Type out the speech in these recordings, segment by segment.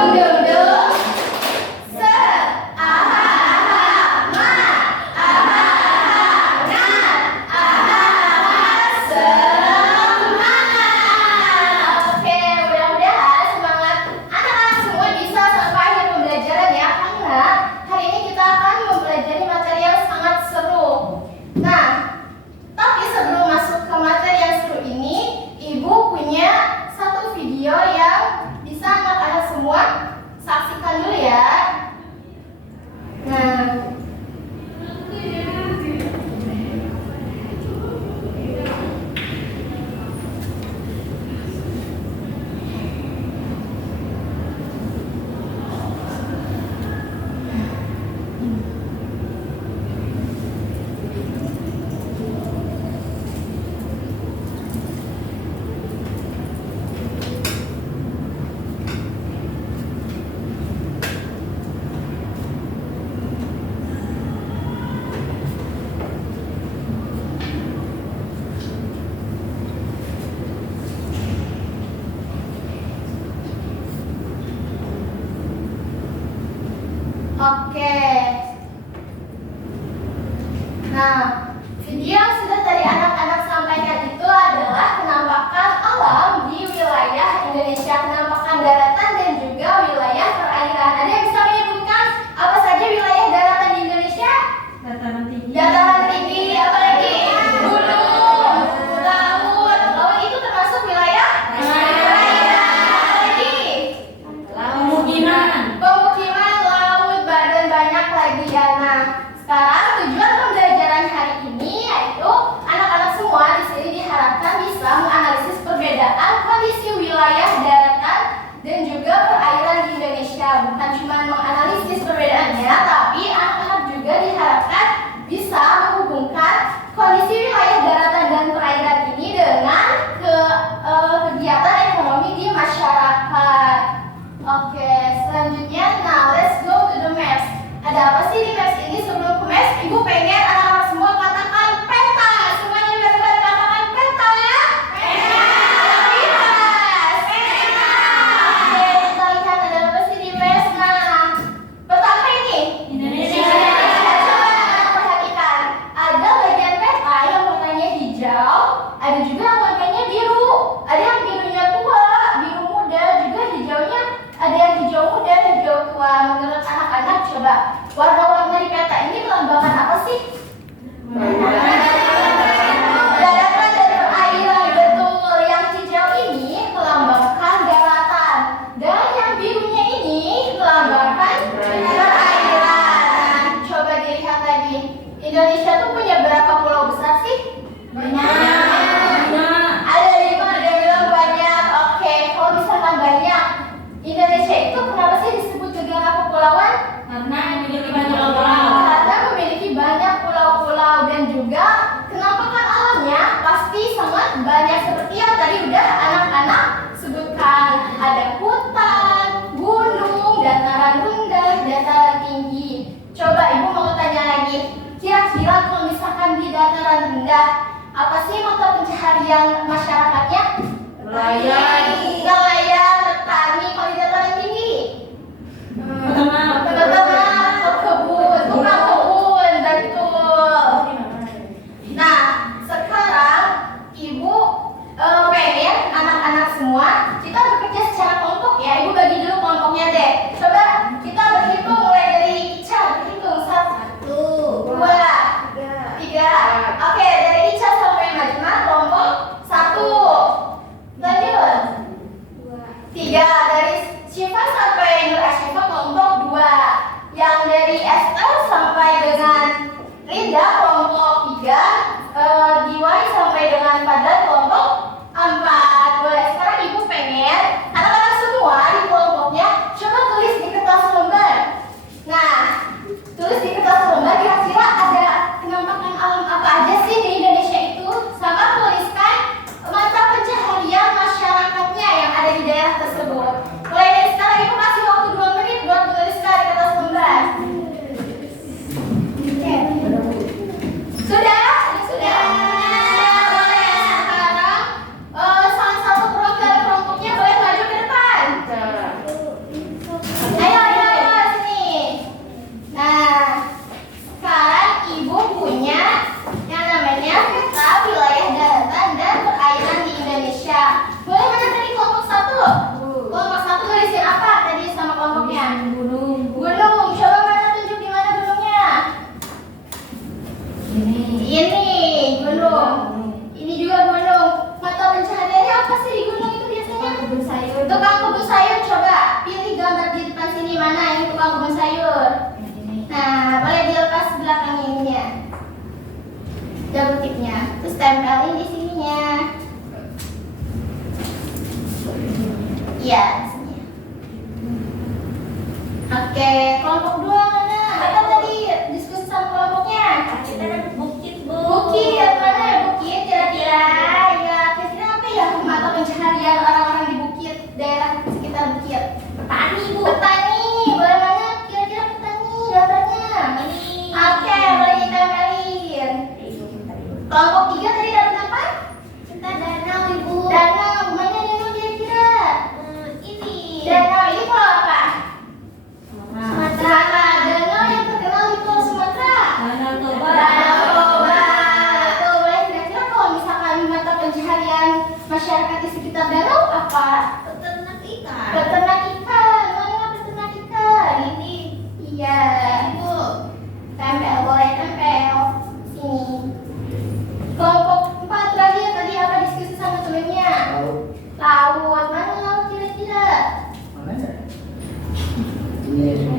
Dung dung dung. Se. Aha aha ma. Aha aha na. Aha aha semangat. Oke, mudah-mudahan semangat anak-anak semua bisa sampai akhir pembelajaran ya, karena hari ini kita akan mempelajari materi yang sangat seru. Nah, tapi sebelum masuk ke materi yang seru ini, Ibu punya satu video yang bisa anak-anak semua saksikan dulu ya. Nah, oke. Nah, video yang sudah tadi anak-anak sampaikan itu adalah penampakan alam di wilayah Indonesia, penampakan daratan dan juga wilayah perairan. Ada yang bisa menyebutkan apa saja wilayah daratan di Indonesia? Dataran tinggi. Dataran tinggi, apa lagi? Gunung, laut. Laut itu termasuk wilayah perairan. Apa lagi? Pemukiman. Pemukiman, laut, dan banyak lagi ya. Nah, sekarang tujuan pembelajaran hari ini yaitu anak-anak semua di sini diharapkan bisa menganalisis perbedaan kondisi wilayah daratan dan juga perairan di Indonesia. Bukan cuma menganalisis perbedaannya, tapi anak-anak juga diharapkan bisa menghubungkan kondisi wilayah daratan dan perairan ini dengan kegiatan ekonomi di masyarakat. Oke, selanjutnya, nah let's go to the maps. Ada apa sih di maps ini? Sebelum ke maps, Ibu pengen anak-anak semua katakan peta. Semuanya biar pada katakan peta ya. Peta. Lihat. Peta. Oke, kita lihat ada apa sih di maps. Nah, peta apa ini? Indonesia. Coba perhatikan. Ada bagian peta yang warnanya hijau, ada juga yang warnanya biru. Ada yang birunya tua, biru muda, juga hijaunya. Ada yang hijau muda, hijau tua. Menurut anak-anak, coba warna-warna di peta ini melambangkan apa sih? Daratan dan perairan, betul. Yang hijau ini melambangkan daratan, dan yang birunya ini melambangkan perairan. Coba dilihat lagi. Indonesia tuh punya berapa pulau besar sih? Banyak. Ada 5, ada yang bilang banyak. Oke, kalau misalkan banyak, Indonesia itu kenapa sih disebut negara kepulauan? Karena memiliki banyak pulau. Karena memiliki banyak pulau-pulau dan juga penampakan alamnya pasti sangat banyak seperti yang tadi udah anak-anak sebutkan. Ada hutan, gunung, dataran rendah, dataran tinggi. Coba Ibu mau tanya lagi, kira-kira kalau misalkan di dataran rendah, apa sih mata pencaharian masyarakatnya? Nelayan. Nelayan, petani. Kalau di dataran tinggi? Peternak. Peternak, pekebun, tukang kebun, betul. Nah, sekarang Ibu pengen anak-anak semua kita bekerja secara kelompok ya. Ibu bagi dulu kelompoknya deh. Coba kita berhitung mulai dari Ica, berhitung 1, 2, 3. Oke, dari Ica sampai Majma kelompok 1. Lanjut. 2, double tipnya, terus tempelin di sininya. Iya, di sini. Oke, kelompok 2 mana? Apa tadi diskusi sama kelompoknya? Kita ada bukit, Bu. Bukit, mana bukit kira-kira? Ya, kira-kira apa ya mata pencaharian orang-orang di bukit, daerah sekitar bukit? Petani, Bu. Petani, boleh mana? Kira-kira petani, gambarnya. Ini. Oke, boleh ditempelin. Kelompok 3 tadi dapat apa? Kita danau, Ibu. Danau, mana danau kira-kira? Ini. Danau ini pulau apa? Sumatera. Danau yang terkenal di Pulau Sumatera. Danau Toba. Danau Toba. Tuh, boleh kira-kira kalau misalkan mata pencaharian masyarakat di sekitar danau apa? Peternak ikan. Peternak ikan. Mana peternak ikan? Ini. Iya. Ibu. Tempel, boleh tempel. Sini. Kelompok 4 terakhir tadi apa diskusi sama sebelumnya? Laut. Mana laut kira-kira?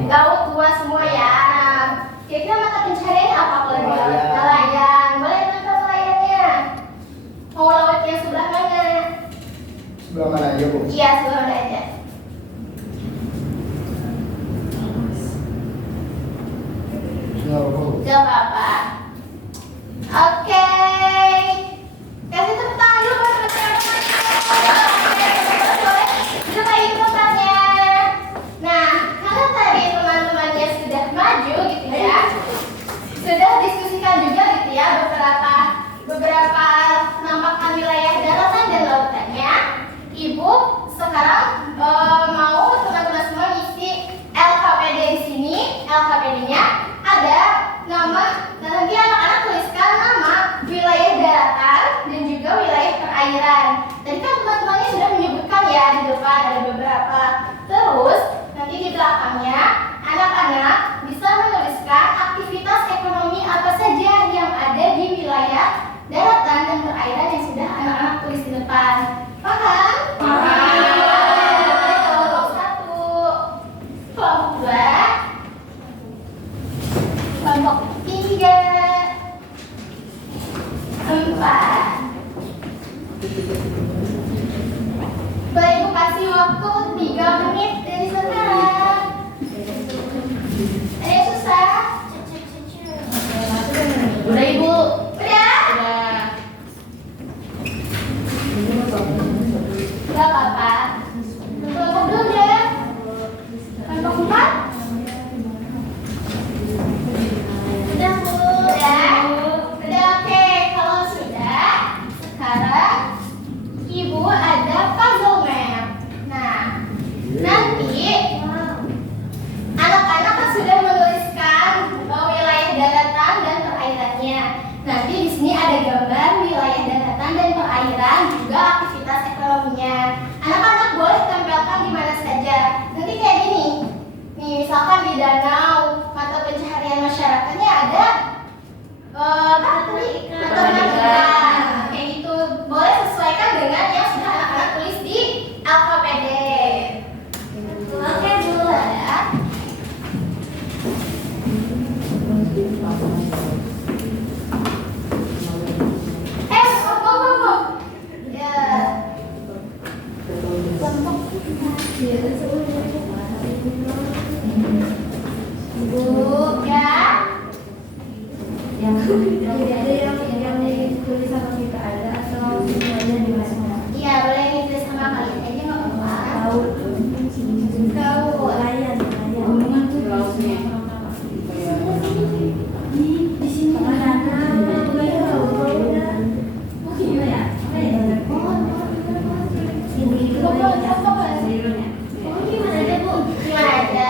Laut luas semua ya. Nah, kira-kira mata pencahariannya apa kalau di laut? Nelayan. Boleh tempel nelayannya. Mau laut yang sebelah mana? Sebelah mana aja, Bu? Iya, sebelah mana aja. Nggak apa-apa, Bu. Gak apa-apa. Oke. Kasih tepuk tangan dulu buat teman-teman. Boleh coba ikutannya. Nah, karena tadi teman-temannya sudah maju gitu ya, sudah diskusikan juga gitu ya beberapa penampakan wilayah daratan dan lautannya. Ibu sekarang mau teman-teman semua isi LKPD di sini. LKPD-nya ada nama, dan nanti anak-anak tuliskan nama wilayah daratan dan juga wilayah perairan. Tadi kan teman-temannya sudah menyebutkan ya di depan ada beberapa. Terus nanti di belakangnya anak-anak bisa menuliskan aktivitas ekonomi apa saja yang ada di wilayah daratan dan perairan yang sudah anak-anak tulis di depan. Paham? Kelompok 1, kelompok 2, kelompok 3, 4. Boleh Ibu kasih waktu 3 menit dari sekarang. Ada yang susah? Udah, Ibu. Udah? Udah. Gak apa-apa. Kelompok 2 udah? Kelompok 4? Udah Bu? Udah? Udah, oke. Kalau sudah, sekarang Ibu ada puzzle map. Nah, nanti anak-anak kan sudah menuliskan wilayah daratan dan perairannya. Nanti di sini ada gambar wilayah daratan dan perairan, juga aktivitas ekonominya. Anak-anak boleh tempelkan di mana saja. Nanti kayak gini. Nih, misalkan di danau, mata pencaharian masyarakatnya ada apa tadi? Peternak ikan. Kayak gitu. Boleh sesuaikan dengan yang sudah anak-anak tulis di LKPD. Oke, Bu. Ada. Ya. Bu, ya. Iya, boleh ditulis sama kalian aja nggak apa-apa. Tahu. Gimana aja Bu? Gimana aja?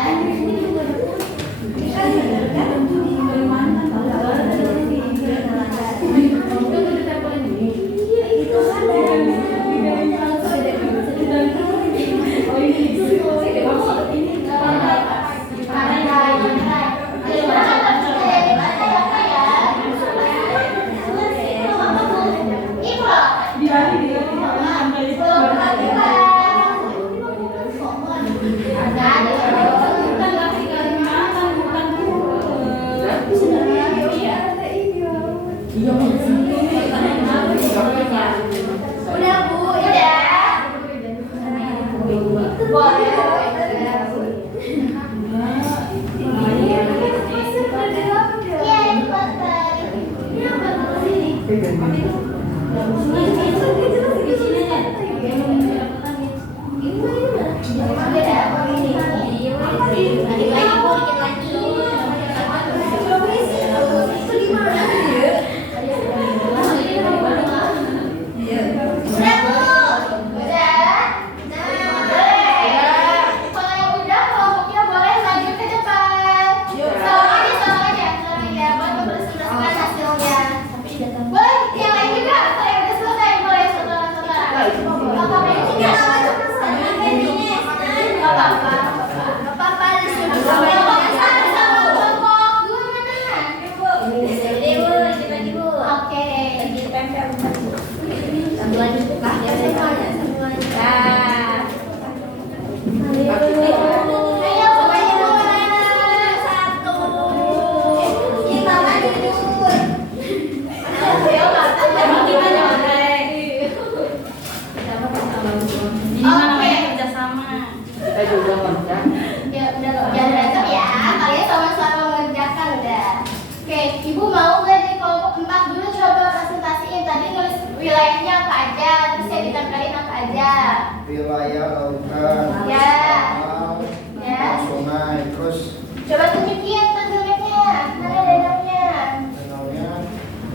wilayah lautan, Ya. danau, Ya. sungai, terus Coba tunjukin tenggelamnya. Mana danaunya? danaunya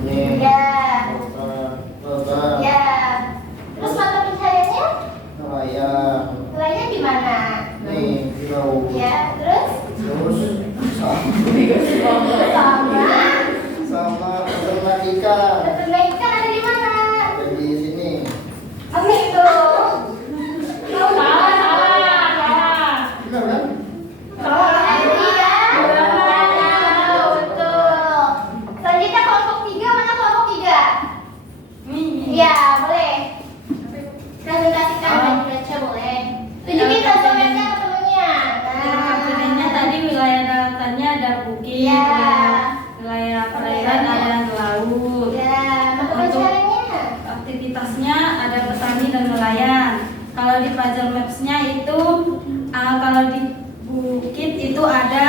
ini Ya. lautan, Ya. Terus mata pencariannya? nelayan, Nilainya di mana? nih di laut, Ya. Terus? terus sama Sama peternak ikan peternak ikan ada di mana? ada di sini. Oke itu. Salah. Benar kan? Iya. Danau, betul. Selanjutnya kelompok 3, mana kelompok 3? Iya, boleh. Presentasikan dan dibaca boleh. Tunjukin transformasinya ke temennya. Kartunya tadi wilayah daratannya ada bukit, Iya. wilayah perairan ada laut. Ya, mata pencariannya. Aktivitasnya ada petani dan nelayan. Kalau di puzzle maps-nya itu, kalau di bukit itu ada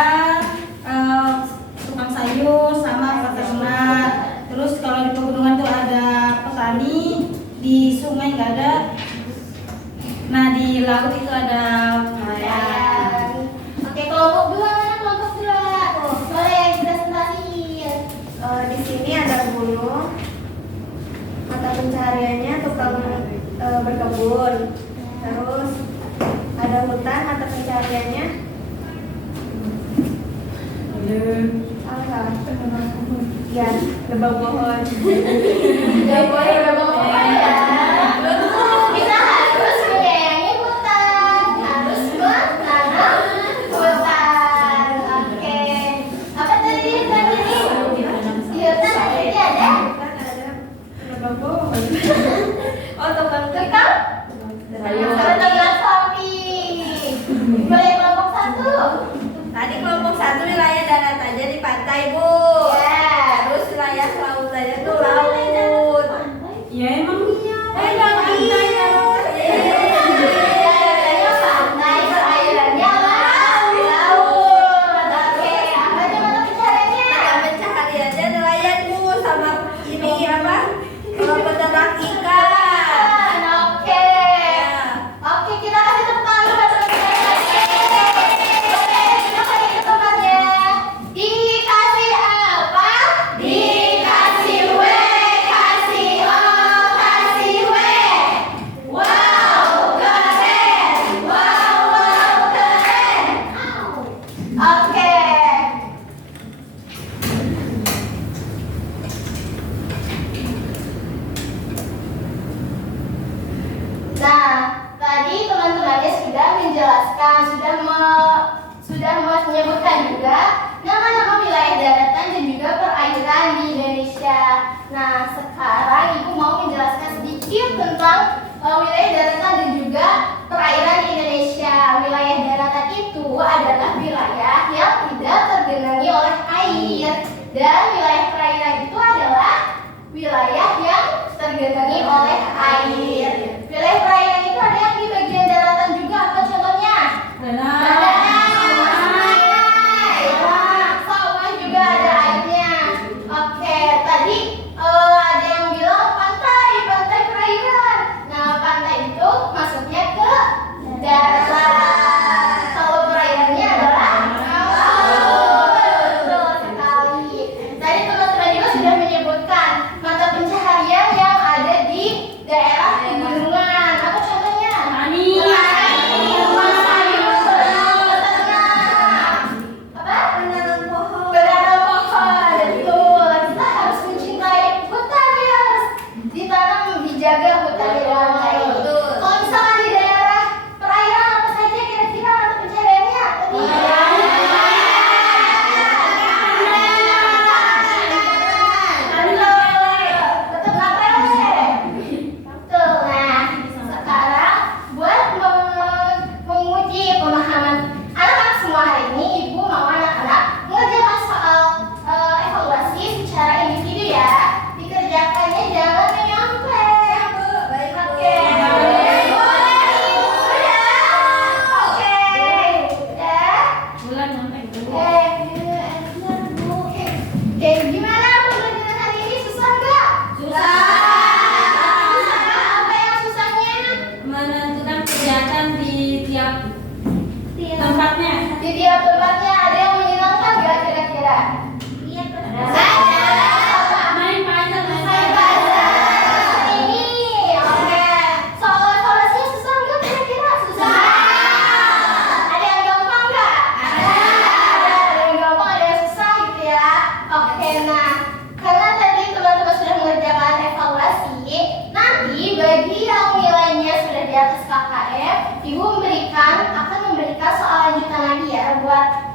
tukang sayur sama peternak. Terus kalau di pegunungan itu ada petani, di sungai nggak ada. Nah di laut itu ada nelayan. Oke, kelompok 2 mana kelompok 2? Boleh presentasiin. Di sini ada gunung, mata pencahariannya tukang berkebun, terus ada hutan, mata pencahariannya salah, ya lebah pohon. Ya, boleh bapak-bapak ya. Kita harus menyayangi hutan, harus menanam hutan. Oke. Apa tadi di hutan ini? Di hutan tadi ada Lebah pohon. Oh, tukang tukang peternak sapi. Boleh kelompok 1. Tadi kelompok 1 wilayah daratannya di pantai, Bu. Ya. Terus wilayah lautannya tuh laut. Ya emang iya. Emang iya. Daerahnya pantai, perairannya laut. Oke, apa aja mata pencariannya? Mata pencahariannya nelayan, Bu, sama ini apa? Peternak ikan. Oke. Oke, kita kasih tepuk tangan buat teman-teman. Boleh, kita kasih ke tempatnya. Dikasih apa? Dikasih W, kasih O, kasih W. Wow, keren. Wow, keren. Oke. Nah, tadi teman-temannya sudah menjelaskan, sudah menyebutkan juga nama-nama wilayah daratan dan juga perairan di Indonesia. Nah, sekarang Ibu mau menjelaskan sedikit tentang wilayah daratan dan juga perairan di Indonesia. Wilayah daratan itu adalah wilayah yang tidak tergenangi oleh air, dan wilayah perairan itu adalah wilayah yang tergenangi oleh air. Wilayah perairan itu ada yang di bagian daratan juga, apa contohnya? Sungai. Sungai juga ada airnya. Oke, tadi ada yang bilang pantai perairan. Nah, pantai itu masuknya ke darat. Kalau perairannya adalah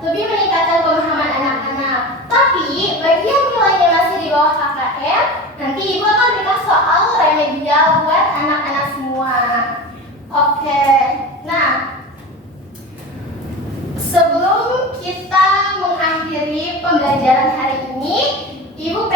lebih meningkatkan pemahaman anak-anak. Tapi bagi yang nilainya masih di bawah KKM, nanti Ibu akan berikan soal remedial buat anak-anak semua. Oke, nah sebelum kita mengakhiri pembelajaran hari ini, Ibu